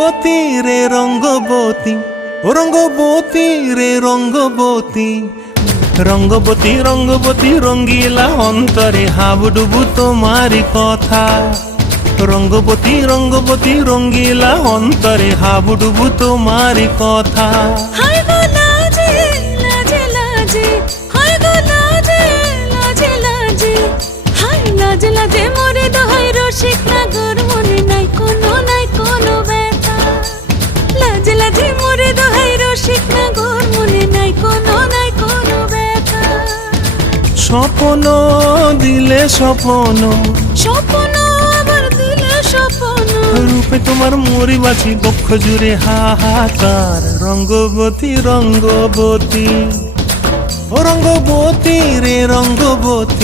রঙ্গবতী রে রঙ্গবতী, ও রঙ্গবতী রে রঙ্গবতী, রঙ্গবতী রঙ্গবতী রঙ্গিলা অন্তরে হাবুডুবু তোমারি কথা। রঙ্গবতী রঙ্গবতী রঙ্গিলা অন্তরে হাবুডুবু তোমারি কথা। হায় গো লাজে লাজে লাজে, হায় গো লাজে লাজে লাজে, হায় লাজে লাজে মরে দোহাই রসিক নাগর মনে নাই কোনো ব্যথা। লাজে লাজে মরে দোহাই রসিক নাগর মনে নাই কোনো ব্যথা। স্বপ্ন দিলে স্বপ্ন, স্বপ্ন আবার দিলে স্বপ্ন, রূপে তোমার মরি বাঁচি বক্ষ জুড়ে হাহাকার। রঙ্গবতী রঙ্গবতী, ও রঙ্গবতী রে রঙ্গবতী।